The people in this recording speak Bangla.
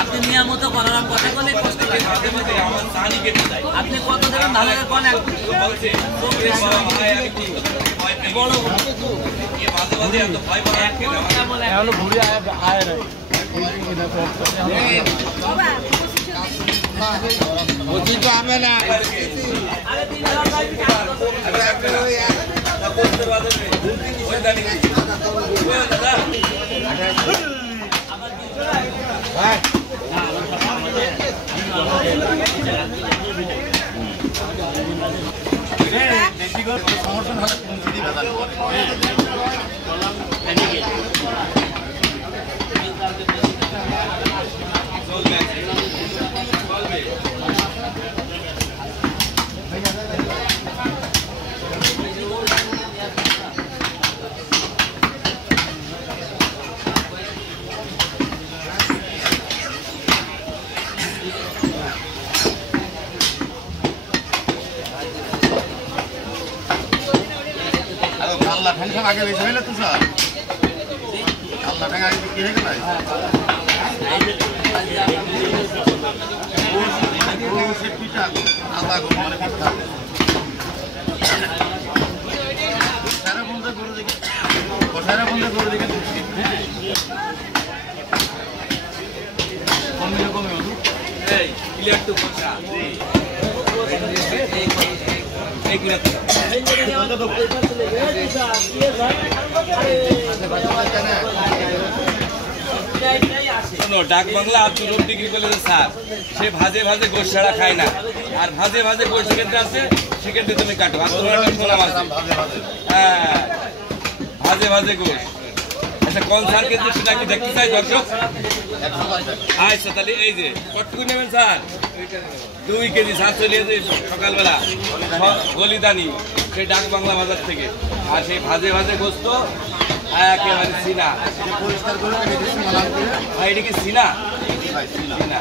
আপনি নিয়মিত করার কথা বলে আপনি কত দেবেন ভালো সমর্থন হবে আল্লাহ ঠ্যাং আগে বেশি হইলে তো স্যার আল্লাহ ঠ্যাং আগে কি হয়ে গেল আল্লাহ মানে করতে হবে সারা বন্ধ করে দেখে সারা বন্ধ করে দেখে কমে কমে এই ক্লিয়ার টু পয়সা ডাক বাংলা আব্দুল রব ডিগ্রি কলেজে স্যার সে ভাজে ভাজে গোশ ছাড়া খায় না আর ভাজে ভাজে গোশ সেক্ষেত্রে আছে সেক্ষেত্রে তুমি কাটো হ্যাঁ ভাজে ভাজে গোশ আচ্ছা কোন স্যার কিন্তু সেটা কি দেখতে চাই দর্শক আচ্ছা তাহলে এই যে কতটুকু নেবেন স্যার 2 কেজি স্যার চলে যে সকালবেলা গলিদানি সেই ডাক বাংলা বাজার থেকে আর সেই ভাজে ভাজে গোস্ত একেবারে সিনা পরিষ্কার করে এটা কি সিনা সিনা